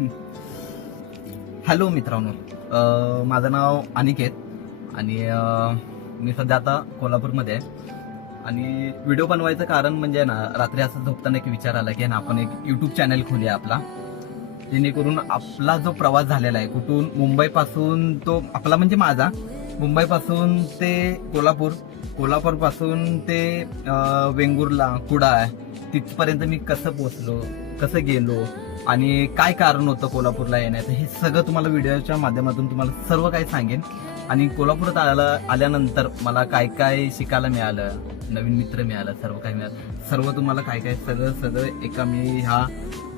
Hello मित्रांनो, माझं नाव अनिकेत आणि मी सध्या आता कोल्हापूरमध्ये आहे. आणि व्हिडिओ बनवायचं कारण म्हणजे ना, रात्री असं झोपताना एक विचार आला की ना आपण एक यूट्यूब चॅनल खोलूया आपला, जेणेकरून आपला जो प्रवास झालेला आहे कुठून मुंबईपासून, तो आपला म्हणजे माझा मुंबईपासून ते कोल्हापूर, कोल्हापूरपासून ते वेंगुर्ला, कुडाळ तिथपर्यंत मी कसं पोहोचलो, कसं गेलो आणि काय कारण होतं कोल्हापूरला येण्याचं, हे सगळं तुम्हाला व्हिडिओच्या माध्यमातून तुम्हाला सर्व काही सांगेन. आणि कोल्हापुरात आल्यानंतर मला काय काय शिकायला मिळालं, नवीन मित्र मिळालं, सर्व काही मिळालं, सर्व तुम्हाला काय काय सगळं एका मी ह्या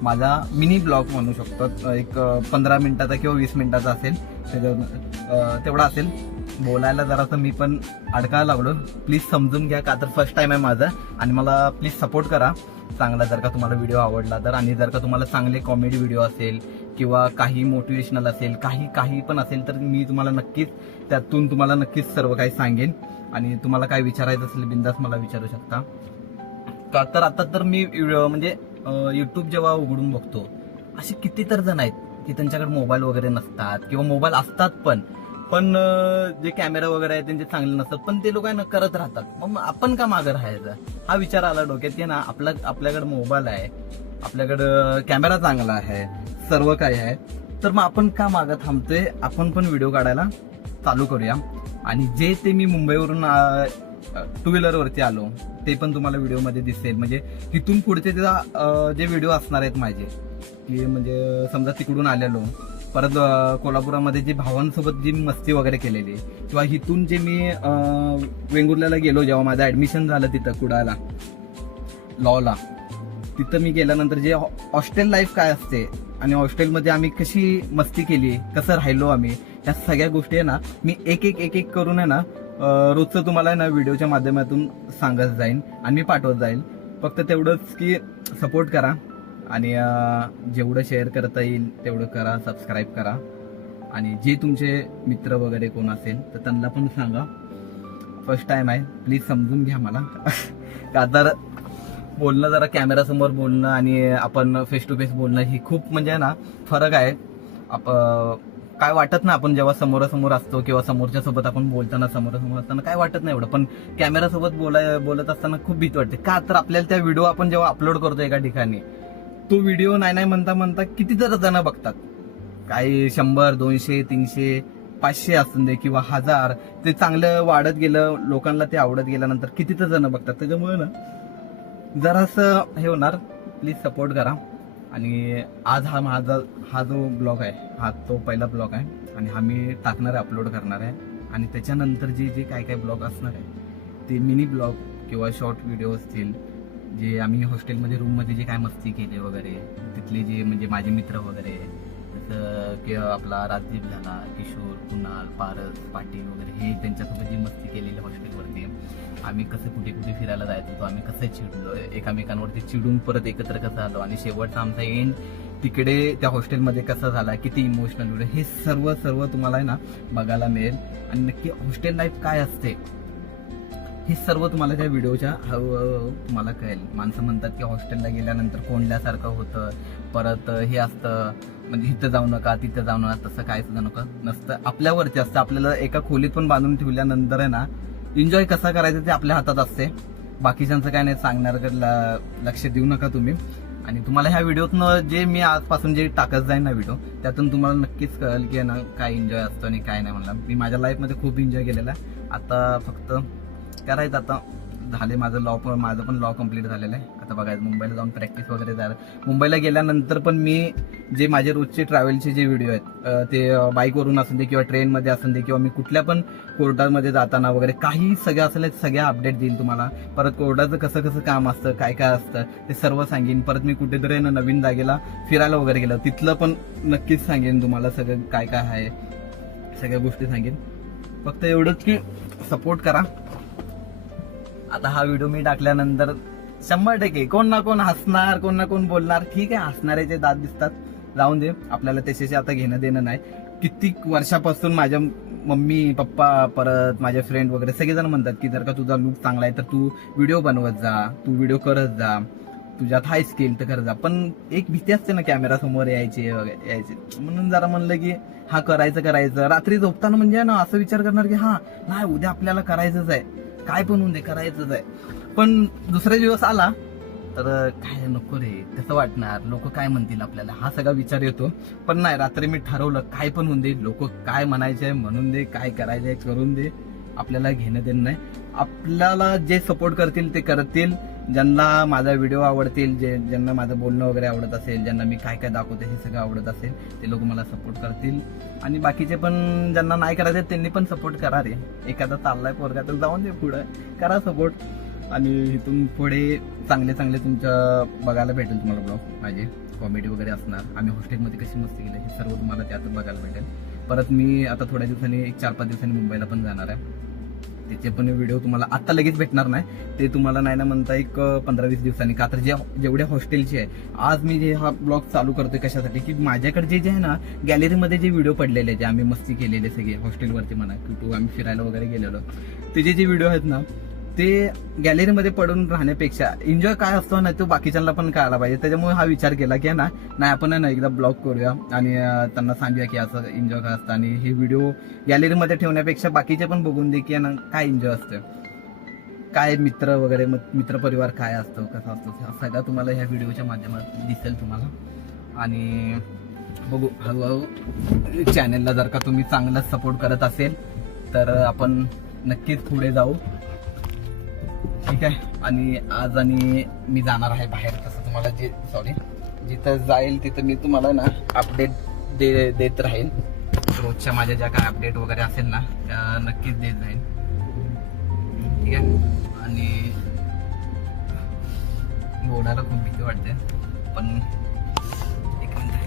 माझा मिनी ब्लॉग म्हणू शकतो. एक 15 मिनिटाचा किंवा 20 मिनिटाचा असेल, तेवढा असेल. बोलायला जरासं मी पण अडकायला लागलो, प्लीज समजून घ्या, का तर फर्स्ट टाइम आहे माझं. आणि मला प्लीज सपोर्ट करा चांगला, जर का तुम्हाला व्हिडिओ आवडला तर. आणि जर का तुम्हाला चांगले कॉमेडी व्हिडिओ असेल किंवा काही मोटिवेशनल असेल, काही पण असेल, तर मी तुम्हाला नक्कीच त्यातून तुम्हाला नक्कीच सर्व काही सांगेन. आणि तुम्हाला काय विचारायचं असेल बिंदास मला विचारू शकता. का तर आता तर मी म्हणजे यूट्यूब जेव्हा उघडून बघतो, असे किती तर जण आहेत की त्यांच्याकडे मोबाईल वगैरे नसतात किंवा मोबाईल असतात पण जे कॅमेरा वगैरे आहे त्यांचे चांगले नसतात, पण ते लोक करत राहतात. मग आपण का मागं राहायचं, हा विचार आला डोक्यात की ना, आपल्याकडे मोबाईल आहे, आपल्याकडं कॅमेरा चांगला आहे, सर्व काही आहे, तर मग आपण का मागं थांबतोय, आपण पण व्हिडिओ काढायला चालू करूया. आणि जे ते मी मुंबईवरून 2 व्हीलरवरती आलो ते पण तुम्हाला व्हिडिओमध्ये दिसेल. म्हणजे तिथून पुढचे जे व्हिडिओ असणार आहेत माझे, की म्हणजे समजा तिकडून आलेलो, परत कोल्हापुरामध्ये जे भावांसोबत जी मस्ती वगैरे केलेली, किंवा इथून जे मी वेंगुर्ल्याला गेलो जेव्हा माझं ऍडमिशन झालं तिथं कुडाळला लॉला, तिथं मी गेल्यानंतर जे हॉस्टेल लाईफ काय असते आणि हॉस्टेलमध्ये आम्ही कशी मस्ती केली, कसं राहिलो आम्ही, या सगळ्या गोष्टी आहे ना मी एक एक करून आहे ना रोजचं तुम्हाला ना व्हिडिओच्या माध्यमातून सांगत जाईन आणि मी पाठवत जाईल. फक्त तेवढंच की सपोर्ट करा आणि जेवढं शेअर करता येईल तेवढं करा, सबस्क्राईब करा. आणि जे तुमचे मित्र वगैरे कोण असेल तर त्यांना पण सांगा. फर्स्ट टाइम आहे, प्लीज समजून घ्या मला. का तर बोलणं, जरा कॅमेरासमोर बोलणं आणि आपण फेस टू फेस बोलणं ही खूप म्हणजे ना फरक आहे. काय वाटत ना, आपण जेव्हा समोरासमोर असतो किंवा समोरच्या सोबत आपण बोलताना, समोरासमोर असताना काय वाटत नाही एवढं, पण कॅमेरासोबत बोलत असताना खूप भीती वाटते. का तर आपल्याला त्या व्हिडिओ आपण जेव्हा अपलोड करतो एका ठिकाणी, तो व्हिडिओ नाही म्हणता किती जण बघतात, काही 100, 200, 300, 500 असून दे किंवा 1000, ते चांगलं वाढत गेलं, लोकांना ते आवडत गेल्यानंतर किती जण बघतात. त्याच्यामुळे ना जरासं हे होणार, प्लीज सपोर्ट करा. आणि आज हा जो ब्लॉग आहे, हा तो पहिला ब्लॉग आहे आणि हा मी टाकणार आहे, अपलोड करणार आहे. आणि त्याच्यानंतर जे काय ब्लॉग असणार आहे ते मिनी ब्लॉग किंवा शॉर्ट व्हिडिओ असतील, जे आम्ही हॉस्टेलमध्ये रूममध्ये जे काय मस्ती केली वगैरे, तिथले जे म्हणजे माझे मित्र वगैरे, जसं की आपला राजदीप झाला, किशोर, कुणाल, पारस, पाटील वगैरे, हे त्यांच्यासोबत जी मस्ती केलेली हॉस्टेलवरती, आम्ही कसं कुठे फिरायला जायचो होतो, आम्ही कसं चिडलो एकामेकांवरती, चिडून परत एकत्र कसं आलो, आणि शेवटचा आमचा एंड तिकडे त्या हॉस्टेलमध्ये कसा झाला, किती इमोशनल व्हिडिओ, हे सर्व तुम्हाला आहे ना बघायला मिळेल. आणि नक्की हॉस्टेल लाईफ काय असते हे सर्व तुम्हाला त्या व्हिडिओच्या तुम्हाला कळेल. माणसं म्हणतात की हॉस्टेलला गेल्यानंतर कोंडल्यासारखं होतं, परत हे असतं, म्हणजे इथं जाऊ नका, तिथं जाऊ नका, तसं काय सुद्धा नसतं. आपल्यावरती असतं, आपल्याला एका खोलीत पण बांधून ठेवल्यानंतर आहे ना एन्जॉय कसा करायचं ते आपल्या हातात असते. बाकीच्यांचं काय नाही सांगणार, लक्ष देऊ नका तुम्ही. आणि तुम्हाला ह्या व्हिडिओतनं जे मी आजपासून जे टाकत जाईन ना व्हिडिओ, त्यातून तुम्हाला नक्कीच कळेल की ना काय एन्जॉय असतो आणि काय नाही. म्हणलं मी माझ्या लाईफमध्ये खूप एन्जॉय केलेला आहे. आता फक्त करायचं, आता झाले माझं पण लॉ कम्प्लीट झालेलं आहे. आता बघायचं मुंबईला जाऊन प्रॅक्टिस वगैरे झालं. मुंबईला गेल्यानंतर पण मी जे माझे रोजचे ट्रॅव्हलचे जे व्हिडिओ आहेत, ते बाईकवरून असून दे किंवा ट्रेनमध्ये असून दे, किंवा मी कुठल्या पण कोर्टामध्ये जाताना वगैरे, काही सगळं असेल सगळ्या अपडेट देईल तुम्हाला. परत कोर्टाचं कसं काम असतं, काय असतं ते सर्व सांगेन. परत मी कुठेतरी नवीन जागेला फिरायला वगैरे गेलं, तिथलं पण नक्कीच सांगेन तुम्हाला, सगळं काय आहे सगळ्या गोष्टी सांगेन. फक्त एवढंच की सपोर्ट करा. आता हा व्हिडिओ मी टाकल्यानंतर 100% कोण ना कोण हसणार, कोण ना कोण बोलणार. ठीक आहे, हसणाऱ्याचे दात दिसतात, जाऊन दे, आपल्याला त्याच्याशी आता घेणं देणं नाही. कित्येक वर्षापासून माझ्या मम्मी पप्पा परत माझे फ्रेंड वगैरे सगळेजण म्हणतात की जर का तुझा लुक चांगला आहे तर तू व्हिडिओ बनवत जा, तू व्हिडिओ करत जा. तुझ्यात हाय स्किल तर कर जा. पण एक भीती असते ना कॅमेरा समोर यायची म्हणून जरा म्हणलं की हा करायचं. रात्री झोपताना म्हणजे ना असं विचार करणार की हा नाही उद्या आपल्याला करायचंच आहे, काय पण होऊन दे करायचंच आहे. पण दुसरा दिवस आला तर काय नको रे कसं वाटणार, लोक काय म्हणतील आपल्याला, हा सगळा विचार येतो. पण नाही, रात्री मी ठरवलं काय पण होऊन दे, लोक काय म्हणायचंय म्हणून दे, काय करायचंय करून दे, आपल्याला घेणं देणं नाही. आपल्याला जे सपोर्ट करतील ते करतील, ज्यांना माझा व्हिडिओ आवडतील, ज्यांना माझं बोलणं वगैरे आवडत असेल, ज्यांना मी काय काय दाखवते हे सगळं आवडत असेल ते लोक मला सपोर्ट करतील. आणि बाकीचे पण ज्यांना नाही करायचं त्यांनी पण सपोर्ट करा रे. एखादा चाललाय पोरगा तर जाऊन दे पुढं, करा सपोर्ट. आणि इथून पुढे चांगले तुमच्या बघायला भेटेल तुम्हाला ब्लॉग माझे, कॉमेडी वगैरे असणार. आम्ही हॉस्टेलमध्ये कशी मस्ती केली हे सर्व तुम्हाला त्यातच बघायला भेटेल. परत मी आता थोड्या दिवसांनी 4-5 दिवसांनी मुंबईला पण जाणार आहे. त्याचे पण व्हिडिओ तुम्हाला आता लगेच भेटणार नाही, ते तुम्हाला नाही ना म्हणता एक 15-20 दिवसांनी. का तर जेवढे हॉस्टेलचे आहे, आज मी जे हा ब्लॉग चालू करतोय कशासाठी की माझ्याकडे जे आहे ना गॅलरीमध्ये जे व्हिडिओ पडलेले जे आम्ही मस्ती केलेले सगळे हॉस्टेलवरती म्हणा की आम्ही फिरायला वगैरे गेलेलो, त्याचे जे व्हिडिओ आहेत ना ते गॅलरीमध्ये पडून राहण्यापेक्षा एन्जॉय काय असतो ना तो बाकीच्यांना पण कळायला पाहिजे. त्याच्यामुळे हा विचार केला की नाही आपण ना एकदा ब्लॉग करूया आणि त्यांना सांगूया की असं एन्जॉय काय असतं. आणि हे व्हिडिओ गॅलरीमध्ये ठेवण्यापेक्षा बाकीचे पण बघून दे की ना काय एन्जॉय असतं, काय मित्र वगैरे मित्र परिवार काय असतो कसं असतो सगळं तुम्हाला ह्या व्हिडिओच्या माध्यमातून दिसेल तुम्हाला. आणि बघू हळूहळू चॅनलला जर का तुम्ही चांगला सपोर्ट करत असेल तर आपण नक्कीच पुढे जाऊ, ठीक आहे. आणि आज आणि मी जाणार आहे बाहेर, तसं तुम्हाला जिथं जाईल तिथं मी तुम्हाला ना अपडेट देत राहील. रोजच्या माझ्या ज्या काय अपडेट वगैरे असेल ना त्या नक्कीच देत जाईल, ठीक आहे. आणि बोलायला खूप भीती वाटते पण एक मिनिट.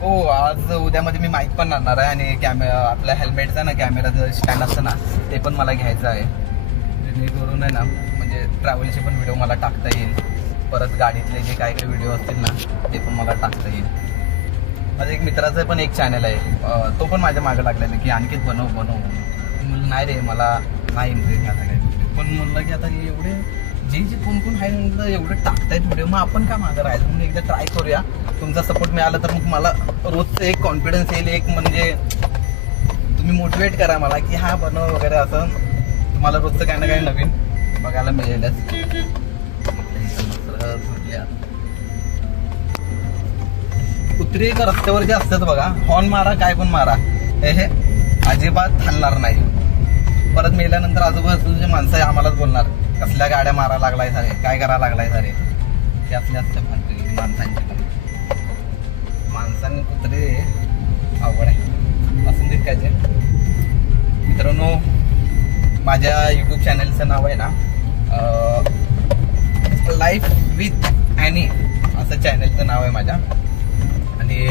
हो, आज उद्यामध्ये मी माईक पण आणणार आहे आणि आपल्या हेल्मेटचा ना कॅमेराचं स्टँड असतं ना ते पण मला घ्यायचं आहे. जेणेकरून आहे ना म्हणजे ट्रॅव्हलचे पण व्हिडिओ मला टाकता येईल. परत गाडीतले जे काही व्हिडिओ असतील ना ते पण मला टाकता येईल. माझ्या एक मित्राचं पण एक चॅनल आहे, तो पण माझ्या मागे लागलेला की आणखीच बनव म्हणलं नाही रे मला नाही इंटरेस्ट ह्या सगळ्या गोष्टी. पण म्हणलं की आता एवढे जे कोण आहे म्हणलं एवढं टाकतायत व्हिडिओ, मग आपण का मागं राहायचं म्हणून एकदा ट्राय करूया. तुमचा सपोर्ट मिळाला तर मग मला रोजचं एक कॉन्फिडन्स येईल, एक म्हणजे तुम्ही मोटिवेट करा मला की हा बनव वगैरे असं. तुम्हाला रोजचं काही ना काही नवीन बघायला मिळेलच. कुत्री एका रस्त्यावर जे असतात बघा, हॉर्न मारा काय पण मारा, हे अजिबात हलणार नाही. परत मेल्यानंतर आजूबाजूचे माणसं आम्हालाच बोलणार कसल्या गाड्या मारा लागलाय सारे, काय करा लागलाय सारे. ते असले असते माणसांचे पण. माणसांनी कुत्रे आवड आहे असून देत काय ते. मित्रांनो माझ्या युट्यूब चॅनलचं नाव आहे ना लाईफ विथ ॲनी असं चॅनलचं नाव आहे माझ्या. आणि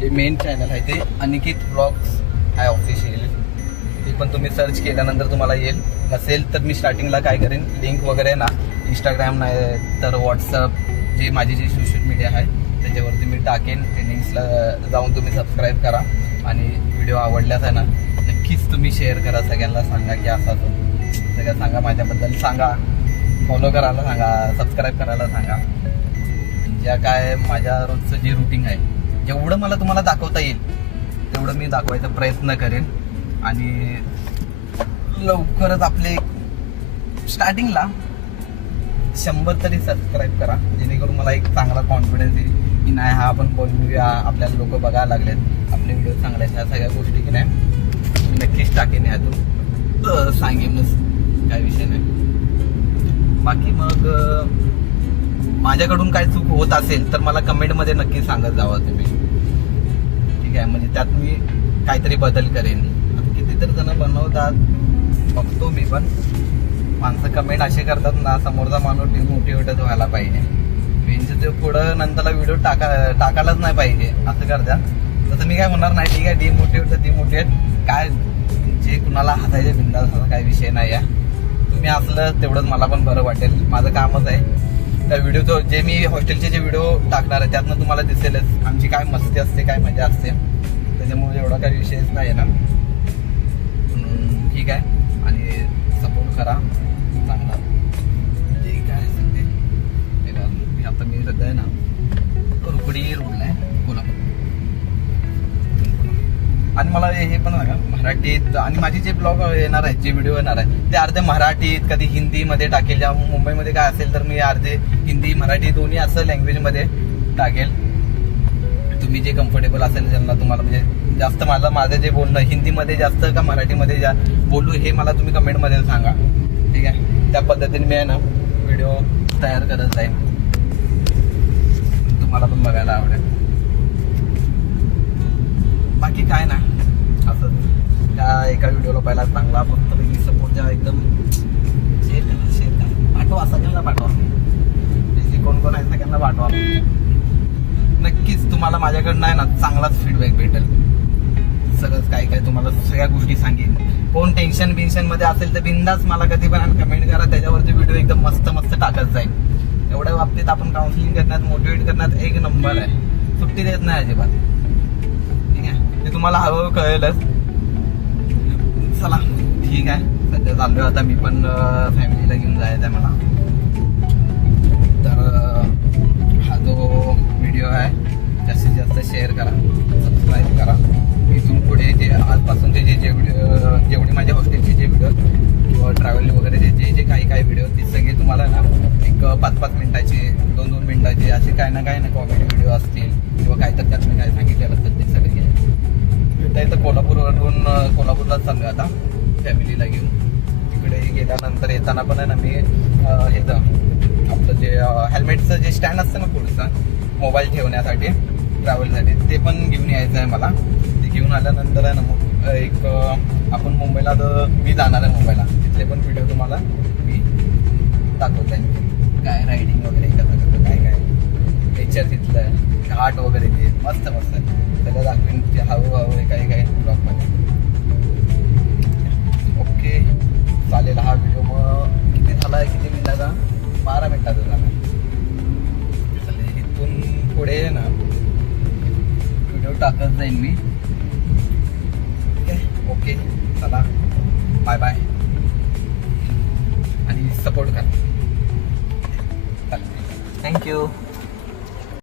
जे मेन चॅनल आहे ते अनिकेत ब्लॉग्स आहे ऑफिशियल. ते पण तुम्ही सर्च केल्यानंतर तुम्हाला येईल. नसेल तर मी स्टार्टिंगला काय करेन लिंक वगैरे ना इंस्टाग्राम नाही तर व्हॉट्सअप जे माझी जी सोशल मीडिया आहे त्याच्यावरती मी टाकेन. ते लिंक्सला जाऊन तुम्ही सबस्क्राईब करा आणि व्हिडिओ आवडल्यास आहे ना नक्कीच तुम्ही शेअर करा, सगळ्यांना सांगा की असं सगळं सांगा, माझ्याबद्दल सांगा, फॉलो करायला सांगा, सबस्क्राईब करायला सांगा. ज्या काय माझ्या रोजचं जे रुटीन आहे जेवढं मला तुम्हाला दाखवता येईल तेवढं मी दाखवायचा प्रयत्न करेन. आणि लवकरच आपले स्टार्टिंगला 100 तरी सबस्क्राईब करा, जेणेकरून मला एक चांगला कॉन्फिडन्स येईल की नाही हा आपण बनवूया, आपल्याला लोक बघायला लागलेत, आपले व्हिडिओ चांगले आहेत. ह्या सगळ्या गोष्टी की नाही मी नक्कीच टाकेन, ह्यातून सांगेनच, काय विषय नाही. बाकी मग माझ्याकडून काय चूक होत असेल तर मला कमेंटमध्ये नक्की सांगत जावा तुम्ही, ठीक आहे. म्हणजे त्यात मी काहीतरी बदल करेन. कितीतरी जण बनवतात बघतो मी, पण माणसं कमेंट असे करतात ना समोरचा माणूस डिमोटिवेटेड व्हायला पाहिजे. म्हणजे ते पुढं नंतरला व्हिडिओ टाकायलाच नाही पाहिजे असं करतात. तसं मी काय म्हणणार नाही, ठीक आहे डिमोटिवेट काय जे कुणाला हसायचे बिंदास असा काही विषय नाही आहे. तुम्ही असलं तेवढंच मला पण बरं वाटेल, माझं कामच आहे. त्या व्हिडिओचं जे मी हॉस्टेलचे जे व्हिडिओ टाकणार आहे त्यातनं तुम्हाला दिसेलच आमची काय मस्ती असते, काय मजा असते. त्याच्यामुळे एवढा काही विषयच नाही आहे ना, ठीक आहे. आणि सपोर्ट करा चांगला जे काय असेल ते. आता मी सध्या आहे ना रुकडी रोडला आहे कोल्हापूर. आणि मला हे पण सांगा मराठीत आणि माझे जे ब्लॉग येणार आहेत जे व्हिडिओ येणार आहे ते अर्धे मराठीत कधी हिंदीमध्ये टाकेल. ज्या मुंबईमध्ये काय असेल तर मी अर्धे हिंदी मराठी दोन्ही असं लँग्वेजमध्ये टाकेल. तुम्ही जे कम्फर्टेबल असेल ज्यांना तुम्हाला म्हणजे जास्त मला माझं जे बोलणं हिंदीमध्ये जास्त का मराठीमध्ये बोलू हे मला तुम्ही कमेंटमध्ये सांगा. ठीक आहे, त्या पद्धतीने मी आहे ना व्हिडिओ तयार करत जाईन, तुम्हाला पण बघायला आवडेल. बाकी काय ना असं त्या एका व्हिडिओला पहिला चांगला फक्त सपोर्ट द्या. एकदम शेअर करा पाठवा सगळ्यांना पाठवा. जे कोण कोण आहे सगळ्यांना पाठवा. नक्कीच तुम्हाला माझ्याकडनं आहे ना चांगलाच फीडबॅक भेटेल. सगळंच काय काय तुम्हाला सगळ्या गोष्टी सांगेन. कोण टेन्शन मध्ये असेल तर बिंदास मला कधी पण कमेंट करा, त्याच्यावरती व्हिडिओ एकदम मस्त मस्त टाकत जाईल. एवढ्या बाबतीत आपण काउन्सिलिंग करण्यात मोटिवेट करण्यात एक नंबर आहे, सुट्टी देत नाही अजिबात. ठीक आहे, ते तुम्हाला हळूहळू कळेलच. चला ठीक आहे, सध्या चाललोय आता मी पण फॅमिलीला घेऊन जायचं आहे मला. तर हा जो व्हिडिओ आहे जास्तीत जास्त शेअर करा, सबस्क्राईब करा. इथून पुढे जे आजपासूनचे जे व्हिडिओ जेवढे माझ्या हॉस्टेलचे जे व्हिडिओ किंवा ट्रॅव्हल वगैरे जे काही व्हिडिओ ते सगळे तुम्हाला ना एक 5-5 मिनिटाचे 2-2 मिनिटाचे असे काय ना कॉमेडी व्हिडिओ असतील किंवा काय तर त्यात मी काय सांगितलेलं असतं ते सगळे भेटता येतं. कोल्हापूरलाच चाललो आता फॅमिलीला घेऊन. तिकडे गेल्यानंतर येताना पण आहे ना मी हे आपलं जे हेल्मेटचं जे स्टँड असतं ना पुढचं मोबाईल ठेवण्यासाठी ट्रॅव्हलसाठी ते पण घेऊन यायचं आहे मला. ते घेऊन आल्यानंतर आहे ना मग एक आपण मुंबईला मी जाणार आहे मुंबईला, तिथले पण व्हिडिओ तुम्हाला मी दाखवत आहे. काय रायडिंग वगैरे कसं काय नेचर तिथलं घाट वगैरे ते मस्त सगळं दाखवेन ते हळूहळू काही ब्लॉगमध्ये. ओके चालेल. हा व्हिडिओ मग किती झाला आहे किती मिनिटाचा 12 मिनिटाचा झाला. चालेल, इथून पुढे ना व्हिडिओ टाकत जाईन मी. ओके चला बाय बाय आणि सपोर्ट करा. थँक्यू.